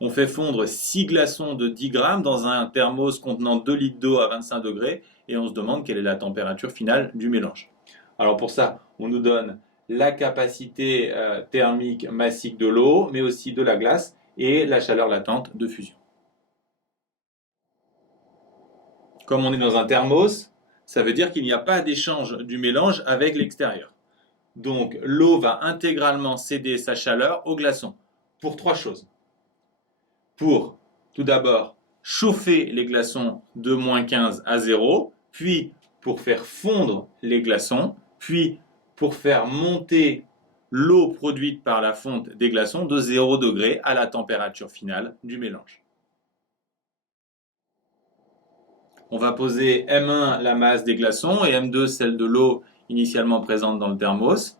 On fait fondre 6 glaçons de 10 grammes dans un thermos contenant 2 litres d'eau à 25 degrés et on se demande quelle est la température finale du mélange. Alors pour ça, on nous donne la capacité thermique massique de l'eau, mais aussi de la glace et la chaleur latente de fusion. Comme on est dans un thermos, ça veut dire qu'il n'y a pas d'échange du mélange avec l'extérieur. Donc l'eau va intégralement céder sa chaleur au glaçon pour trois choses. Pour, tout d'abord, chauffer les glaçons de moins 15 à 0, puis pour faire fondre les glaçons, puis pour faire monter l'eau produite par la fonte des glaçons de 0 degré à la température finale du mélange. On va poser M1 la masse des glaçons et M2 celle de l'eau initialement présente dans le thermos.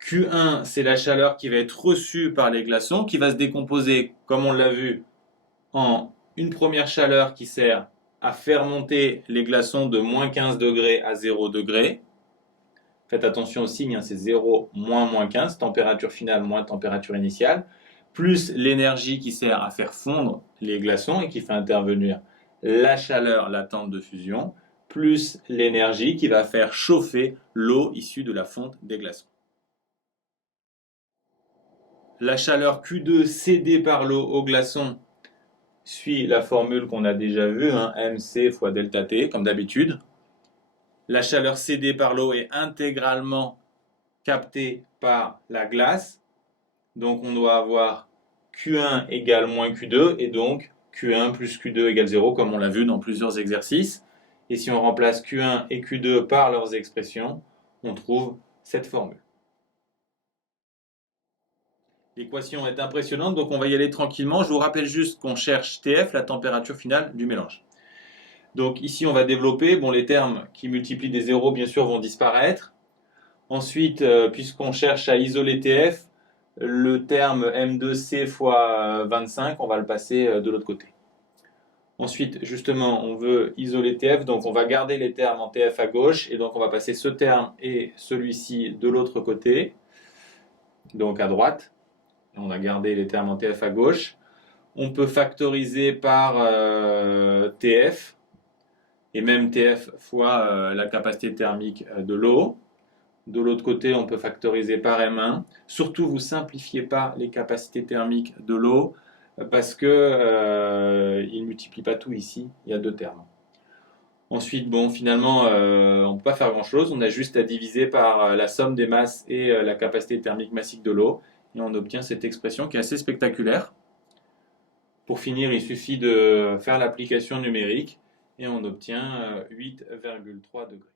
Q1, c'est la chaleur qui va être reçue par les glaçons, qui va se décomposer, comme on l'a vu, en une première chaleur qui sert à faire monter les glaçons de moins 15 degrés à 0 degré. Faites attention au signe, c'est 0, moins 15, température finale moins température initiale, plus l'énergie qui sert à faire fondre les glaçons et qui fait intervenir la chaleur latente de fusion, plus l'énergie qui va faire chauffer l'eau issue de la fonte des glaçons. La chaleur Q2 cédée par l'eau aux glaçons suit la formule qu'on a déjà vue, mc fois delta T, comme d'habitude. La chaleur cédée par l'eau est intégralement captée par la glace. Donc on doit avoir Q1 égale moins Q2 et donc Q1 plus Q2 égale 0 comme on l'a vu dans plusieurs exercices. Et si on remplace Q1 et Q2 par leurs expressions, on trouve cette formule. L'équation est impressionnante, donc on va y aller tranquillement. Je vous rappelle juste qu'on cherche TF, la température finale du mélange. Donc ici, on va développer. Bon, les termes qui multiplient des zéros, bien sûr, vont disparaître. Ensuite, puisqu'on cherche à isoler TF, le terme M2C fois 25, on va le passer de l'autre côté. Ensuite, justement, on veut isoler TF, donc on va garder les termes en TF à gauche, et donc on va passer ce terme et celui-ci de l'autre côté, donc à droite. On a gardé les termes en TF à gauche. On peut factoriser par TF, et même TF fois la capacité thermique de l'eau. De l'autre côté, on peut factoriser par M1. Surtout, vous ne simplifiez pas les capacités thermiques de l'eau parce qu'il ne multiplie pas tout ici, il y a deux termes. Ensuite, bon, finalement, on ne peut pas faire grand-chose. On a juste à diviser par la somme des masses et la capacité thermique massique de l'eau. Et on obtient cette expression qui est assez spectaculaire. Pour finir, il suffit de faire l'application numérique et on obtient 8,3 degrés.